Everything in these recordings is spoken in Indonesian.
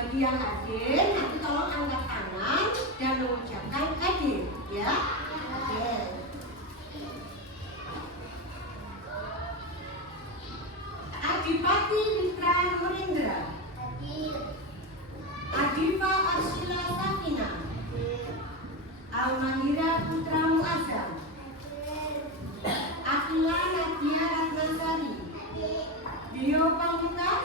Bagi yang hadir, nanti tolong angkat tangan dan mengucapkan hadir, ya. Oke. Adipati Mitra Nurendra. Adifa Arshila Safina. Almahira Putra Muazzam. Akila Nadia Ratnasari. Dio Pamungkas.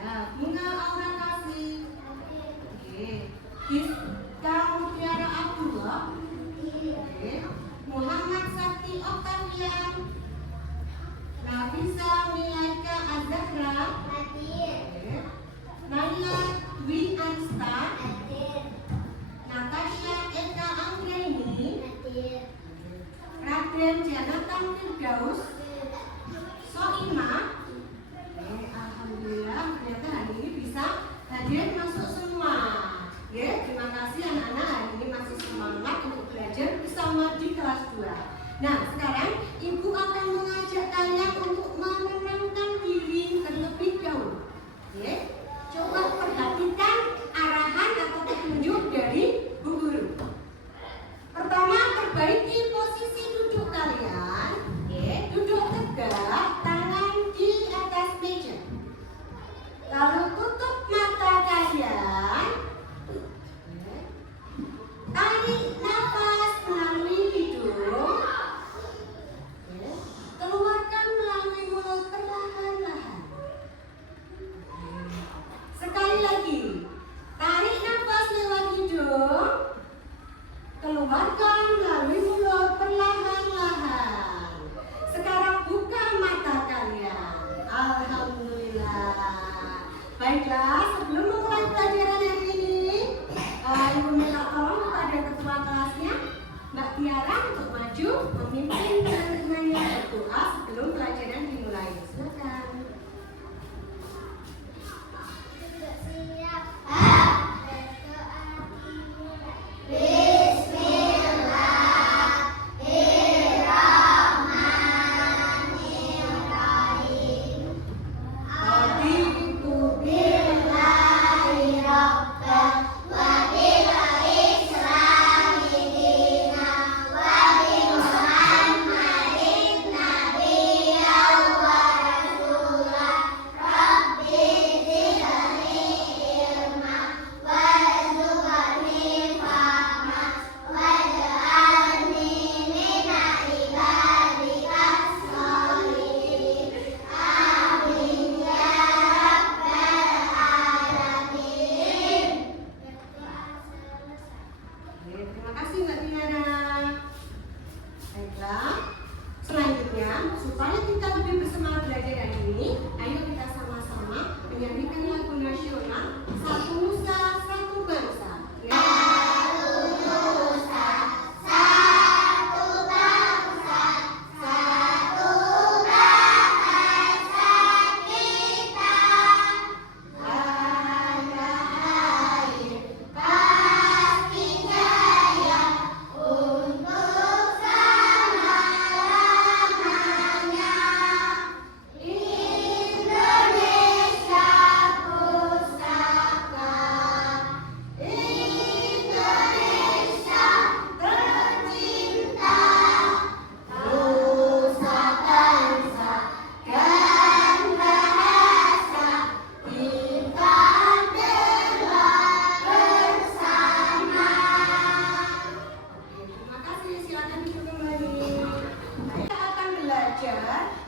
Ya, Bunga Aura Kasih. Oke. Rizka Mutiara Abdullah. Oke. Muhammad Sakti Octavian. Nafisa Milaika Azahra. Oke. Naila Dwi Ansta. Natasha Eka Anggraini. Raden Janatan Firdaus. Soimah. Alhamdulillah ternyata hari ini bisa hadir masuk semua. Ya, terima kasih anak-anak hari ini masih semangat untuk belajar bersama di kelas 2. Nah, sekarang Ibu akan mengajak kalian untuk menenangkan diri terlebih dahulu. Ya, coba perhatikan arahan atau petunjuk dari Bu Guru. Pertama, perbaiki posisi duduk kalian. Ya, duduk tegak, tangan di atas meja. Lalu tutup mata kalian. Tarik nafas melalui hidung. Keluarkan melalui mulut perlahan-lahan. Sekali lagi. Tarik nafas lewat hidung. Keluarkan melalui mulut perlahan-lahan. Sekarang buka mata kalian. Alhamdulillah. Baiklah, sebelum memulai pelajaran hari ini, Ibu minta tolong kepada ketua kelasnya, Mbak Tiara, untuk maju memimpin teman-temannya berdoa sebelum pelajaran dimulai. Silakan.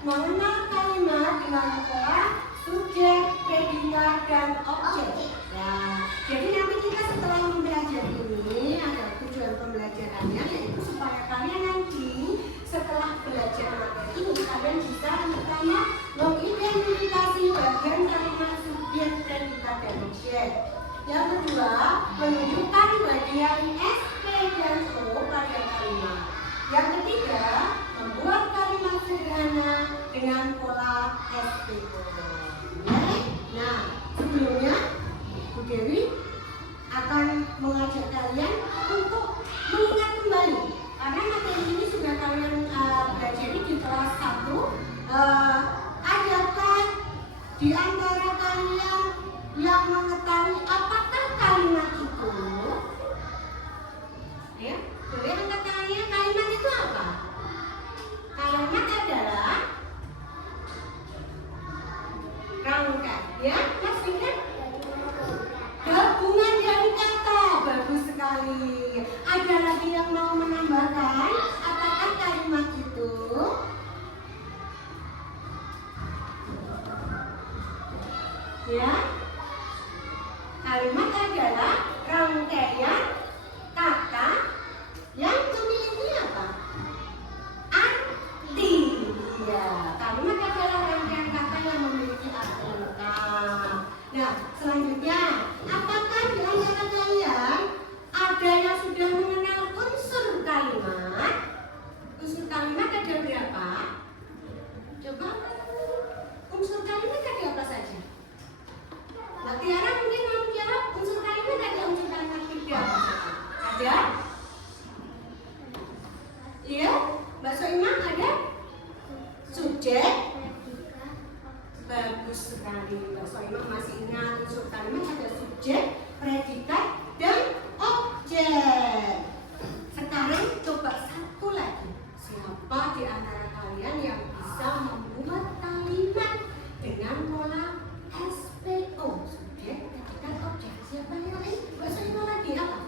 Mengenal kalimat dengan pola subjek, predikat, dan objek. Nah, jadi nanti kita setelah mempelajari ini ada tujuan pembelajarannya, yaitu supaya kalian nanti setelah belajar materi ini kalian bisa pertama mengidentifikasi bagian kalimat subjek, predikat, dan objek. Yang kedua, menunjukkan bagian SP dan O pada kalimat. Yang ketiga, membuat kalimat sederhana dengan pola SPO. Nah, sebelumnya Bu Dewi akan mengajak kalian untuk mengingat kembali, karena materi ini sudah kalian pelajari di kelas 1. Adakah di antara kalian yang mengetahui apakah kalimat itu. Ya, boleh angkat tangannya. Kalimat itu apa? Kalimat adalah rangkaian, ya, Mas Fikri? Gabungan dari kata. Bagus sekali. Ada lagi yang mau menambahkan? Apakah kalimat itu? Ya, kalimat adalah rangkaian kata yang memiliki apa? Arti. Ya, kalimat adalah rangkaian kata yang memiliki arti lengkap. Nah, selanjutnya, apakah di antara kalian ada yang sudah mengenal unsur kalimat? Unsur kalimat ada berapa? Coba, unsur kalimat ada apa saja? Mbak Tiara mungkin mau jawab, unsur kalimat ada unsur kalimat tiga apa saja? Ada? Iya? Mbak Soimah ada? Subjek? Bagus sekali, Mbak Soimah masih ingat unsur kalimat ada subjek, predikat, dan objek. Sekarang coba satu lagi. Siapa di antara kalian yang bisa membuat kalimat dengan pola SPO? Subjek, predikat, objek. Siapa yang lain? Mbak Soimah lagi apa?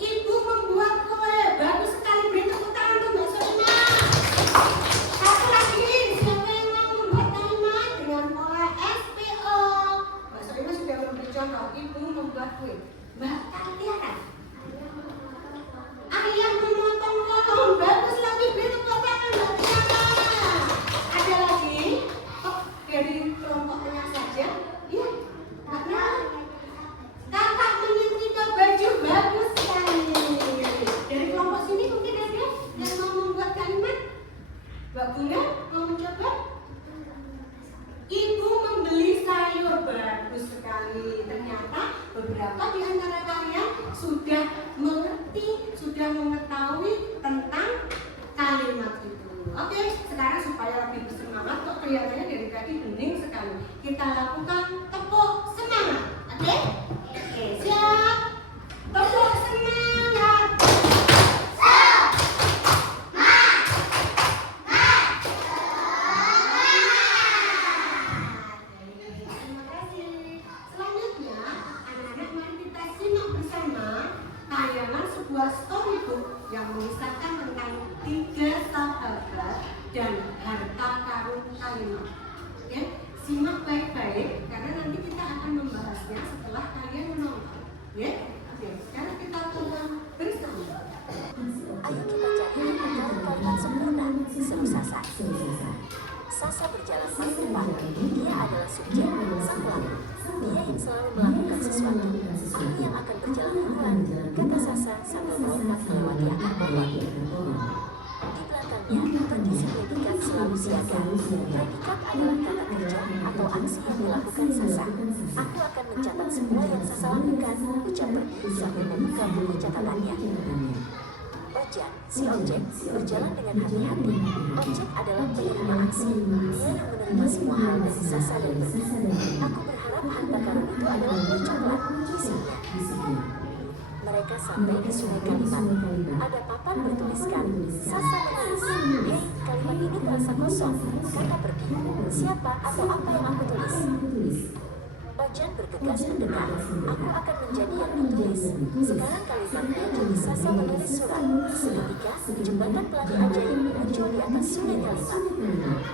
Ibu membuat kue. Bagus sekali, beri tepuk tangan untuk Mbak Soimah. Satu lagi, siapa yang mau membuat kalimat dengan pola SPO? Mbak Soimah sudah memberi contoh. Ibu membuat kue. Mbak Tiara, ayah memotong kolom. Bagus lagi, beri tepuk tangan Mbak Tiara. Ada lagi? Oh, dari kelompoknya saja. Iya, Mbak Nala. Kakak menyetrika baju. Bagus sekali. Dari kelompok sini mungkin ada yang mau membuat kalimat. Mbak Bunga mau mencoba? Ibu membeli sayur. Bagus sekali. Ternyata beberapa di antara kalian sudah mengerti, sudah mengetahui tentang kalimat itu. Oke, sekarang supaya lebih bersemangat, kok kelihatannya dari tadi bening sekali. Kita lakukan tepuk semangat. Oke? Oke, siap. Tepuk semangat. Terima kasih. Selanjutnya, anak-anak mari kita simak bersama tayangan sebuah storybook yang mengisahkan tentang 3 sahabat dan harta karun kalimat. Ya, simak baik-baik karena nanti kita akan membahasnya setelah kalian menonton. Ya, oke. Sekarang kita tonton bersama. Ayo kita cari kalimat sempurna. Seru Sasa. Sasa berjalan paling depan. Dia adalah subjek, sang pelaku. Dia yang selalu melakukan sesuatu. Aku yang akan berjalan duluan, kata Sasa sambil melompat melewati akar pohon. Di belakangnya tertulis predikat selalu siaga. Predikat adalah kata kerja atau aksi yang dilakukan Sasa. Aku akan mencatat semua yang Sasa lakukan, ucap pergi sambil membuka buku catatannya. Ojan, si objek, berjalan dengan hati-hati. Objek adalah penerima aksi. Dia yang menerima semua hal dari Sasa dan pergi. Aku berharap harta karun itu adalah kue coklat, bisiknya. Mereka sampai di sungai kalimat. Ada papan bertuliskan, Sasa menulis. Hei, kalimat ini terasa kosong, kata pergi. Siapa atau apa yang aku tulis? Ojan bergegas mendekat. Aku akan menjadi yang menulis. Sekarang kalimatnya jadi Sasa menulis surat. Seketika, jembatan pelangi ajaib muncul di atas sungai kalimat.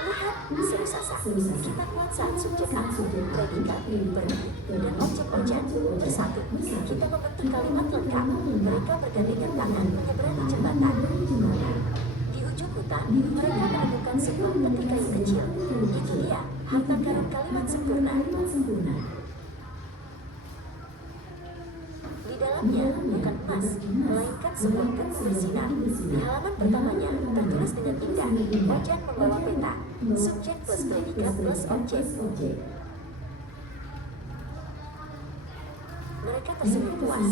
Lihat, seru Sasa. Kita kuat saat subjek aku, predikat, pergi, dan objek Ojan bersatu. Kita membentuk kalimat lengkap. Mereka bergandengan tangan menyeberangi jembatan. Di ujung hutan, mereka menemukan sebuah peti kayu kecil. Itu dia, harta karun kalimat sempurna. Di dalamnya bukan emas, melainkan sebuah buku bersinar. Di halaman pertamanya tertulis dengan indah, Ojan membawa peta, subjek plus predikat plus objek. Mereka tersenyum puas.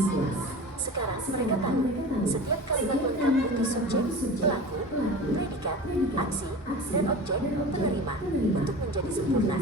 Sekarang mereka tahu, setiap kalimat lengkap butuh subjek, pelaku, predikat, aksi, dan objek penerima untuk menjadi sempurna.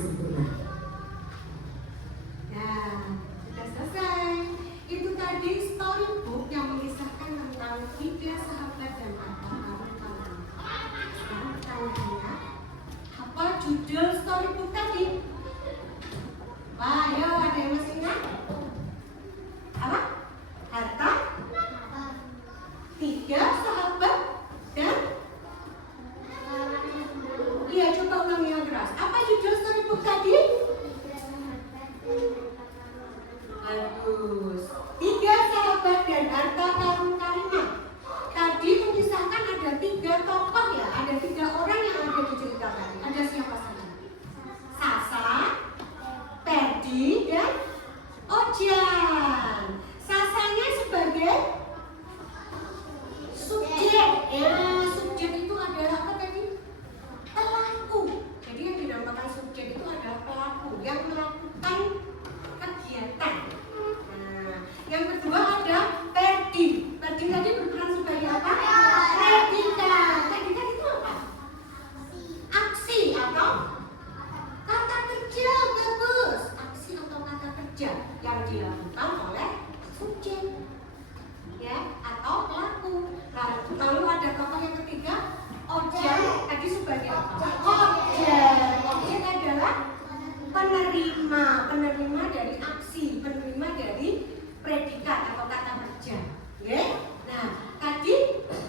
penerima dari aksi, penerima dari predikat atau kata kerja. Oke? Nah, tadi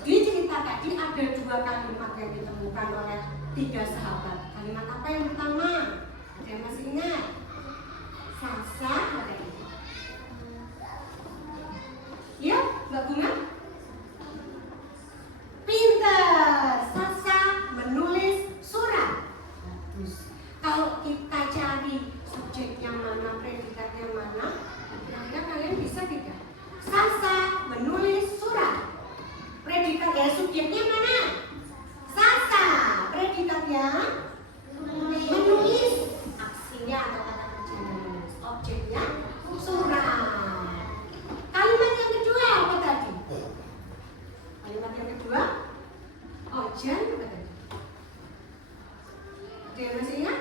di cerita tadi ada dua kalimat yang ditemukan oleh tiga sahabat. Kalimat apa yang pertama? Ada yang masih ingat? Sasa ada ini. Ya, Mbak Bunga? Pintar. Sasa menulis surat. Bagus. Kalau kita cari subjeknya mana, predikatnya mana, kira-kira kalian bisa tidak? Sasa menulis surat. Predikatnya, subjeknya mana? Sasa. Predikatnya menulis. Aksinya atau kata kerjanya menulis. Objeknya surat. Kalimat yang kedua apa tadi? Kalimat yang kedua, Ojan apa tadi? Ada yang masih ingat?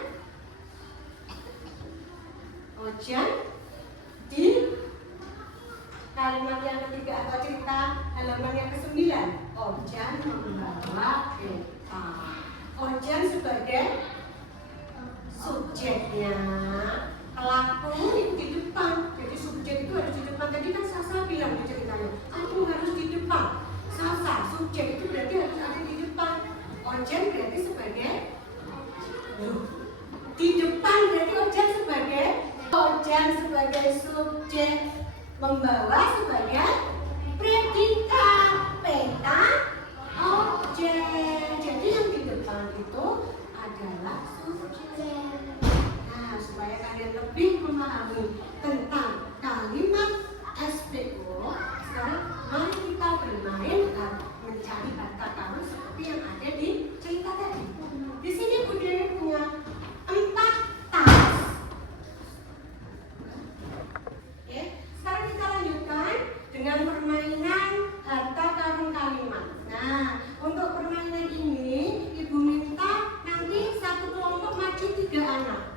Ojan di kalimat yang ketiga atau cerita halaman yang ke-9. Ojan membawa kereta. Ojan sebagai subjeknya, pelaku itu di depan. Jadi subjek itu harus di depan. Tadi kan Sasa bilang di ceritanya, aku harus di depan. Sasa, subjek itu berarti harus ada di depan. Ojan berarti sebagai di depan, berarti Ojan sebagai subjek, membawa sebagai predikat, peta, objek. Jadi yang di depan itu adalah subjek. Nah, supaya kalian lebih memahami tentang kalimat SPO, sekarang mari kita bermain mencari kata kamu seperti yang ada di cerita tadi. Di sini Bu Dewi punya 4 tas. Oke, sekarang kita lanjutkan dengan permainan harta karun kalimat. Nah, untuk permainan ini Ibu minta nanti satu kelompok maju 3 anak.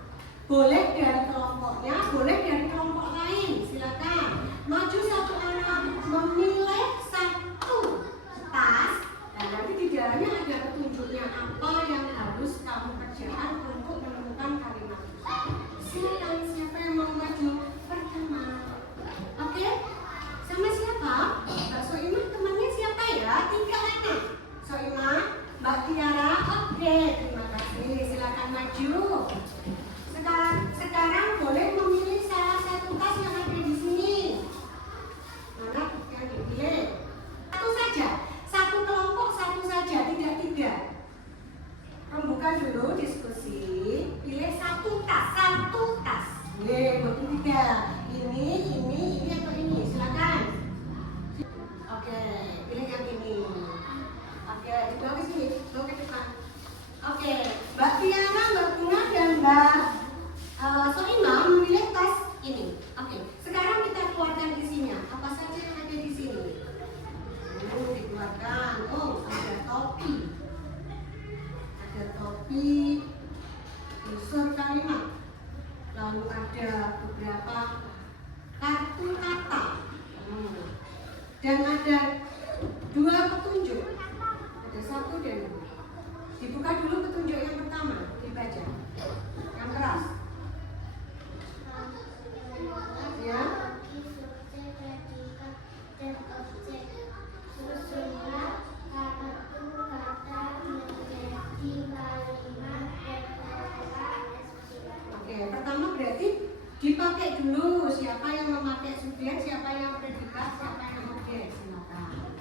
Boleh dari kelompoknya, boleh dari kelompok lain. Silakan maju 1 anak, memilih 1 tas. Dan nanti di dalamnya ada petunjuknya apa yang harus kamu kerjakan untuk menemukan kalimat. Silakan, siapa yang mau maju pertama? Oke, sama siapa? Mbak Soimah temannya siapa ya? 3 anak. Soimah, Mbak Tiara. Oke, terima kasih. Silakan maju. Sekarang boleh memilih salah satu tas yang ada di sini. Mana yang dipilih? Satu saja, satu kelompok satu saja, tidak 3. Rembukan dulu diskusi. Pilih satu tas. Bagi 3. Ini atau ini? Silakan. Oke, pilih yang ini. Oke, dibawa ke sini, bawa ke depan. Oke, Mbak Tiana, Mbak Bunga, dan Mbak Soimah memilih tas ini. Oke, sekarang kita keluarkan isinya. Apa saja yang ada di sini? Dikeluarkan. Oh, ada topi. Ada topi, unsur kalimat. Lalu ada beberapa kartu kata. Dan ada 2 petunjuk. Ada 1 dan 2. Dibuka dulu petunjuk yang pertama, dibaca. Yang keras. Ya. Oke, pertama berarti dipakai dulu siapa yang memakai subjek, siapa yang predikat, siapa yang objek. Silakan.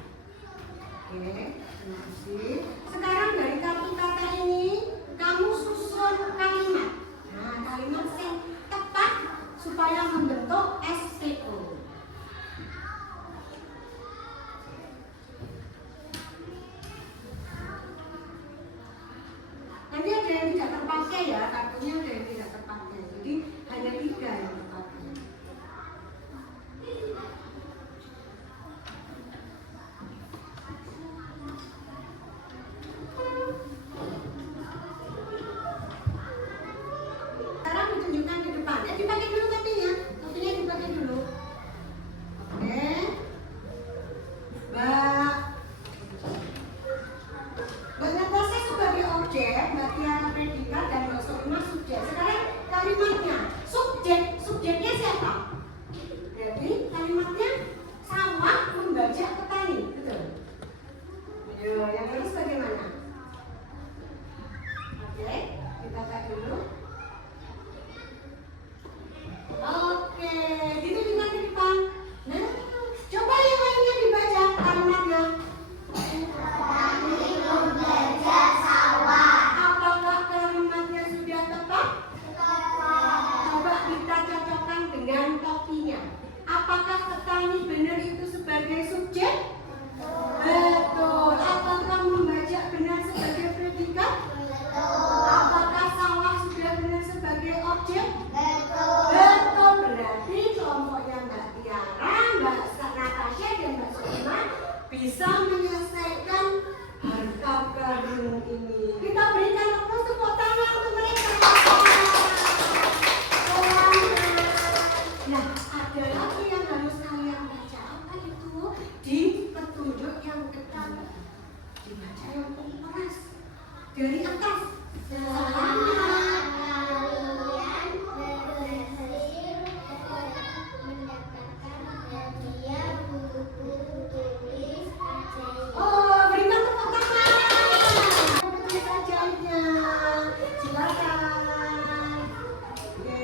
Oke, terima kasih. Sekarang dari kartu kata ini kamu susun kalimat. Nah, kalimat yang tepat supaya membentuk SPO. Nanti ada yang tidak terpakai ya, kartunya ada yang tidak terpakai. Jadi hanya 3 yang terpakai. Sekarang ditunjukkan ke depan. Dipakai dulu topinya. Topinya dipakai dulu. Oke. Mbak Natasha sebagai objek, Mbak Tiara predikat, dan Mbak Soimah subjek. Sekarang Dari atas. Selamat kalian berhasil mendapatkan hadiah buku tulis ajaib. Oh, berikan tepuk tangan. Buku tulis ajaibnya. Silakan. Oke.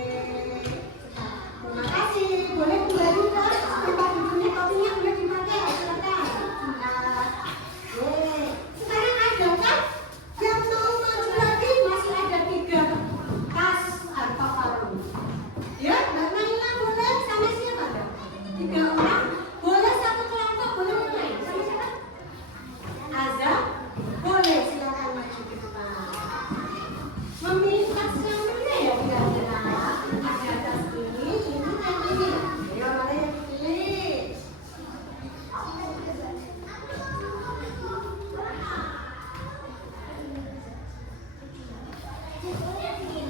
Terima kasih. Boleh kembali ke tempat duduknya, topinya boleh dipakai. Silakan. Nah, sekarang ada kan yang mau maju lagi, masih ada 3 tas harta karun. Ya, Mbak Naila boleh sama siapa? 3 orang. Boleh satu kelompok, boleh mulai. Sama siapa? Azza, boleh silakan maju ke depan. Memilih tas yang mana ya kira-kira? Ada tas ini dan ini. Ayo, mana yang dipilih?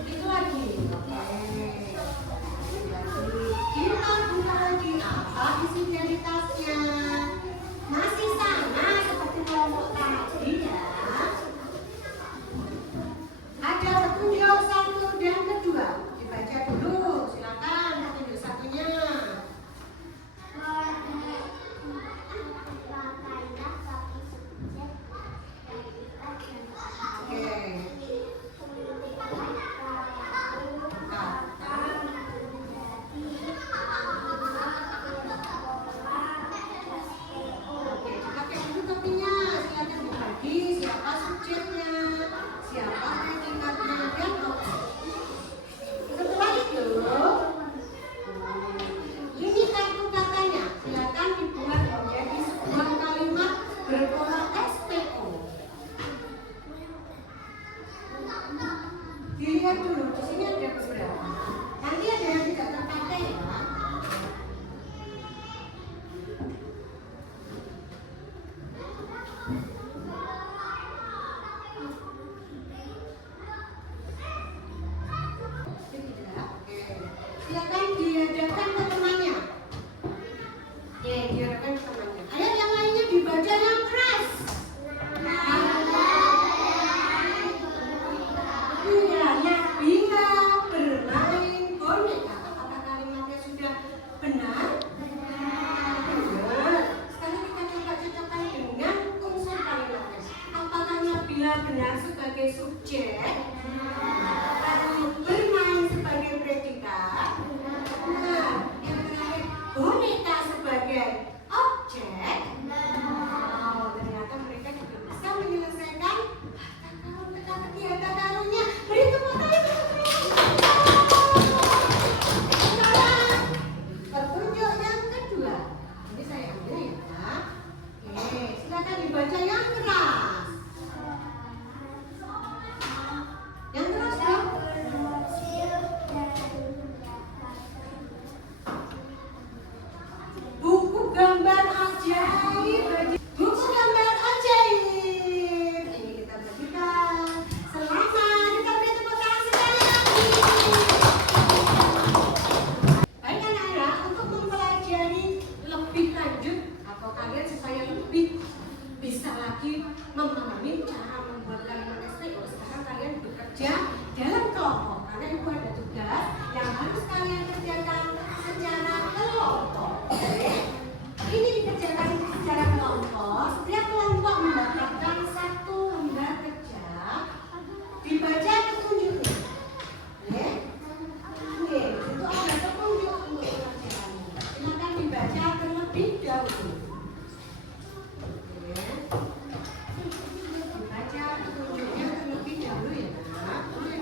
Itu lagi. Oke. Kita buka lagi apa isi dari tasnya? Masih sama seperti kelompok tadi ya. Ada petunjuk 1 dan 2. Dibaca dulu. Silakan petunjuk 1-nya. Oke. Oke, dipakai dulu topinya. Silakan dibagi siapa subjeknya, siapa predikatnya dan objek. Setelah itu, ini kartu katanya. Silakan dibuat menjadi sebuah kalimat berpola SPO. Dilihat dulu, di sini ada beberapa. Nanti ada yang tidak terpakai ya. Tidak. Oke. Silakan dihadapkan ke temannya. Oke, dihadapkan ke temannya. Ayo yang lainnya dibaca yang keras. Iya, Nabila bermain boneka. Apakah kalimatnya sudah benar? Benar. Sekarang kita coba cocokkan dengan unsur kalimatnya. Apakah Nabila benar sebagai subjek? Bermain sebagai predikat? Benar. Yang terakhir, boneka sebagai objek? Wow, ternyata mereka juga bisa menyelesaikan harta karunnya. Beri tepuk tangan. Sekarang petunjuk yang kedua. Ini saya ambil ya. Oke, silakan dibaca yang keras. Yang keras ya. Buku gambar ajaib. Buku gambar ajaib. Ini kita bagikan. Selamat, kita beri tepuk tangan sekali lagi. Baik anak-anak, untuk mempelajari lebih lanjut atau kalian supaya lebih bisa lagi memahami cara membuat kalimat SPO, sekarang kalian bekerja dalam kelompok. Karena ibu ada tugas yang harus kalian kerjakan secara kelompok. Oke? Ini dikerjakan secara kelompok. Setiap kelompok mendapatkan 1 lembar kerja. Dibaca petunjuknya. Oke? Oke, itu ada petunjuk untuk pelajarannya. Silakan dibaca terlebih dahulu. Oke. Dibaca petunjuknya terlebih dahulu ya, Nak. Boleh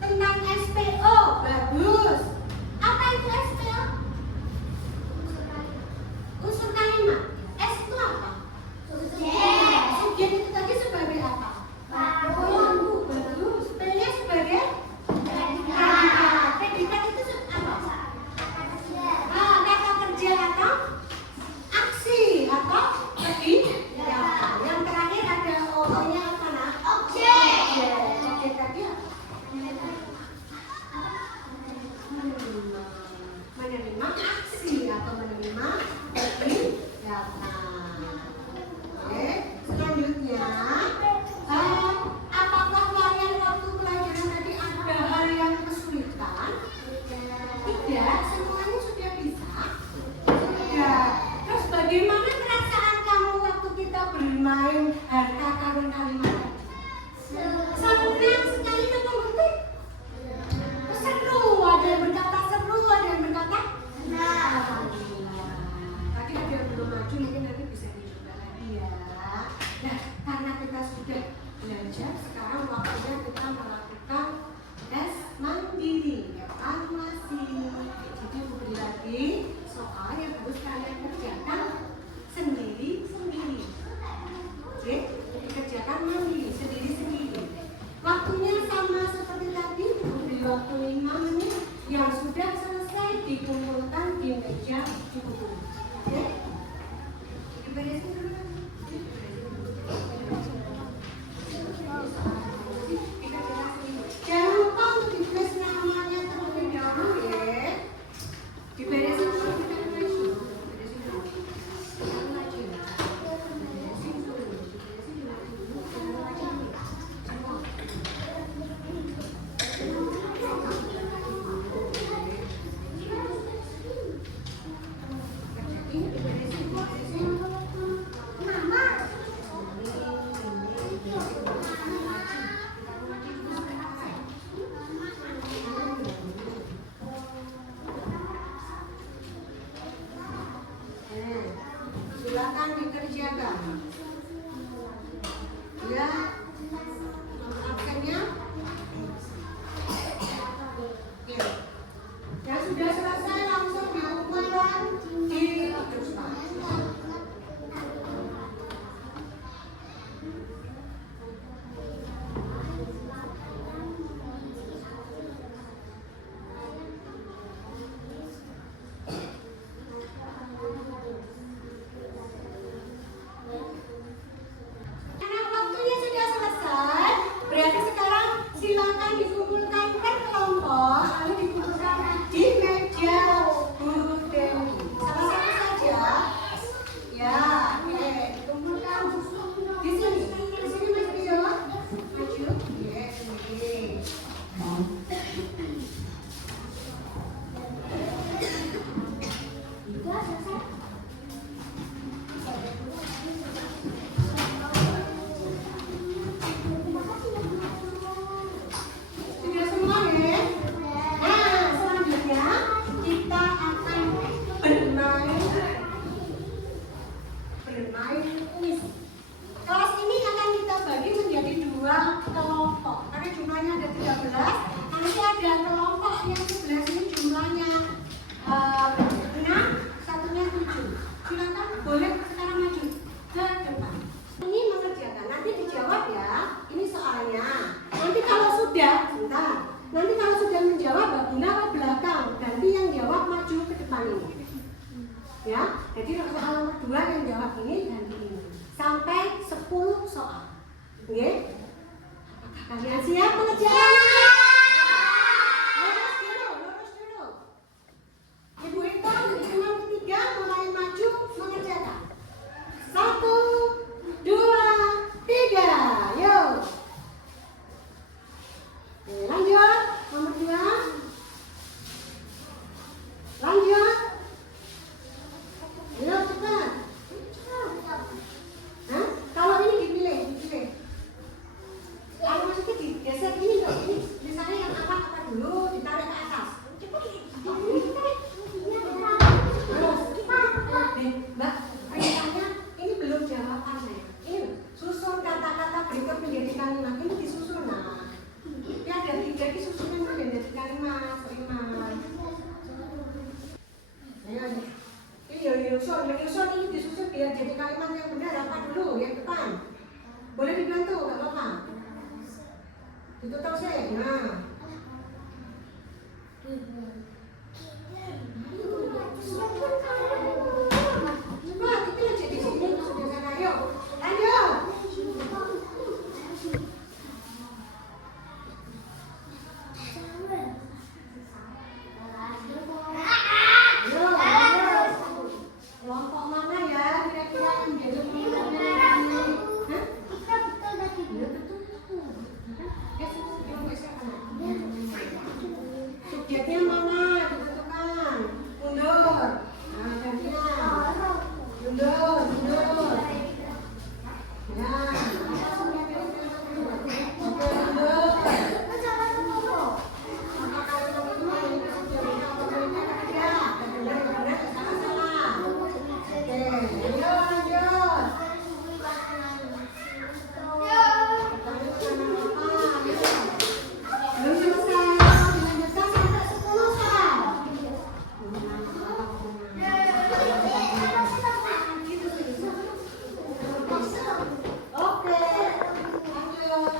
Tentang SPO, bagus. Apa itu SPO? Unsur kalimat. S itu apa? Subjek itu tadi sebagai apa? Bagus. P-nya sebagai predikat. Predikat itu apa? Kata kerja atau aksi atau kegiatan. Yang terakhir ada O-nya apa nak? Objek tadi apa? Menerima aksi atau menerima kegiatan. Oke, selanjutnya apakah kalian waktu pelajaran tadi ada hal yang kesulitan? Tidak, semuanya sudah bisa. Sudah. Terus bagaimana perasaan kamu waktu kita bermain harta karun kalimat? Senang sekali atau betul? Seru, ada yang berkata seru, ada yang berkata alhamdulillah. Tadi ada yang belum maju, mungkin nanti bisa dicoba lagi ya. Nah, karena kita sudah belajar, sekarang waktunya kita melakukan tes mandiri, evaluasi. Jadi beri lagi soal yang harus kalian kerjakan sendiri-sendiri. Oke, dikerjakan mandiri, sendiri-sendiri. Waktunya sama seperti tadi, diberi waktu 5 menit. Yang sudah selesai dikumpulkan di meja buku. Oke? Diberesin dulu. Jangan lupa untuk ditulis namanya terlebih dahulu ya. Diberesin dulu, kita tulis dulu. Beresin dulu. Jangan aja. Beresin dulu. Jangan aja. Silakan dikerjakan. Ya, nomor absennya. Ya. Yang sudah selesai langsung dikumpulkan di depan. Karena waktunya sudah selesai, berarti sekarang silakan dikumpulkan per kelompok, lalu dikumpulkan di meja guru Dewi. Sama-sama saja. Ya, oke, dikumpulkan di sini. Di sini Mas Bijawa. Maju. Yes, oke. Sudah semua ya? Nah, selanjutnya kita akan bermain kuis. Kelas ini akan kita bagi menjadi 2 kelompok. Karena jumlahnya ada 13, nanti ada kelompok yang 11 ini jumlahnya 6, satunya 7. Silakan boleh sekarang maju ke depan. Ini mengerjakan, nanti dijawab ya. Ini soalnya. Nanti kalau sudah, sebentar. Nanti kalau sudah menjawab, Babuna ke belakang. Ganti yang jawab maju ke depan ini. Ya, jadi soal nomor 2 yang jawab ini ganti ini. Sampai 10 soal. Oke? Apakah kalian siap mengerjakannya? Ditutup sih. Nah. Coba kita lanjut di sini sudah sana. Ayo, lanjut. Ayo, lanjut. Kelompok mana ya? Kira-kira yang jadi pemimpinnya? Hah? Iya betul. Subjeknya mana? Ditentukan. Mundur. Nah, gantian. Mundur. Ya. Oke, mundur. Apakah teman-teman ini subjeknya apa mereka tidak? Benar-benar salah-salah. Oke, ayo lanjut. Belum selesai, dilanjutkan sampai 10 soal. Oke, lanjut.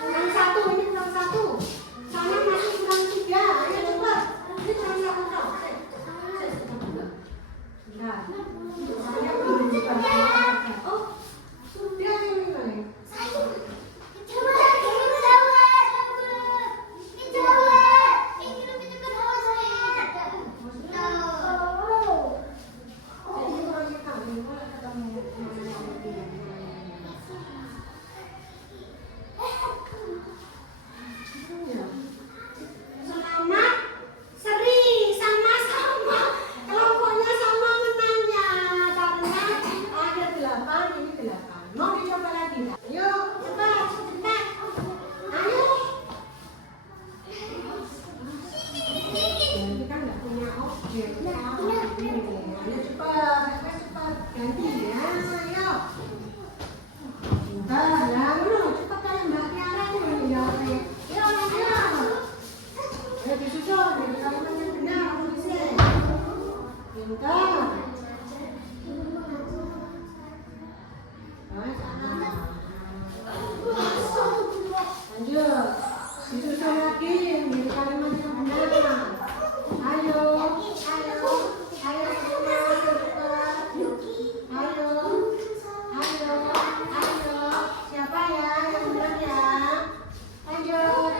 Kurang 1, ini kurang 1. Sana masih kurang 3. Ayo cepat. Ini kurang 1 toh. Bentar. Saya belum buka. Oh, sudah ini. Selamat seri sama-sama kelompoknya sama menangnya karena ada 8 ini 8. Mau dicoba lagi nggak? Ayo cepat. Ayo. Kita nggak punya objek. Ayo cepat ganti ya. Ayo. Bentar, cepat kalian Mbak Tiara nih jawabnya. Ayo. Disusun, jadi kalimat yang benar, tulisnya. Pintar. Lanjut. Disusun lagi, jadi kalimat yang benar. Ayo. Siapa ya yang benar ya? Lanjut.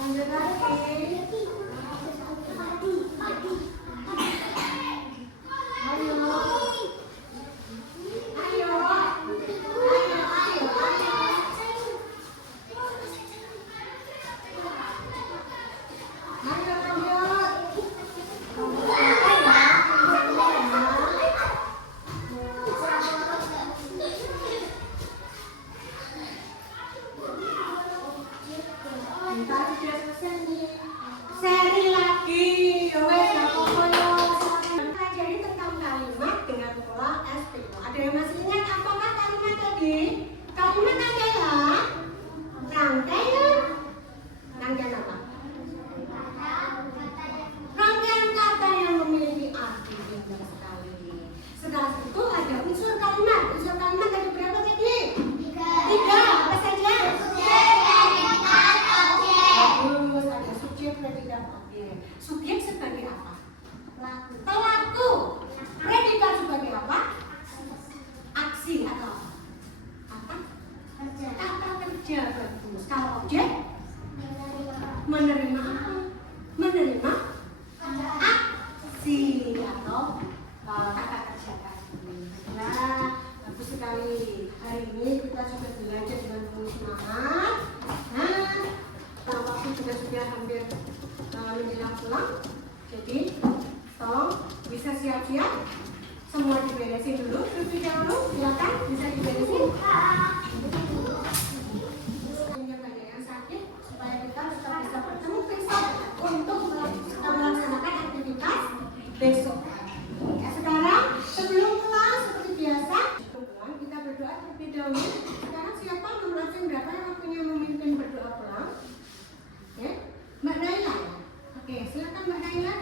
Lanjut lagi. Seri lagi, jadi tentang kalimat dengan pola SPO. Ada yang masih ingat apakah kalimat tadi? Kalimat adalah rangkaian apa? Rangkaian kata yang memiliki arti beda sekali. Setelah itu ada unsur kalimat. Unsur kalimat ada berapa tadi? 3. Apa saja? Bagus, ada subjek, predikat, objek. Subjek sebagai apa? Pelaku. Predikat sebagai apa? Aksi atau apa? Kata kerja. Bagus. Kalau objek? Menerima apa? Menerima aksi atau kata kerja tadi. Nah, bagus sekali. Hari ini kita sudah belajar dengan penuh semangat. Nah, waktu juga sudah hampir menjelang pulang. Jadi, tolong bisa siap-siap. Semua diberesin dulu. Terlebih dahulu, silakan bisa diberesin. Banyak yang sakit supaya kita tetap bisa bertemu besok untuk melaksanakan aktivitas besok. Ya, sekarang sebelum pulang seperti biasa, kita berdoa terlebih dahulu. Sekarang siapa memimpin berapa yang waktunya memimpin berdoa pulang? Ya, Mbak Naila. Oke, silakan Mbak Naila.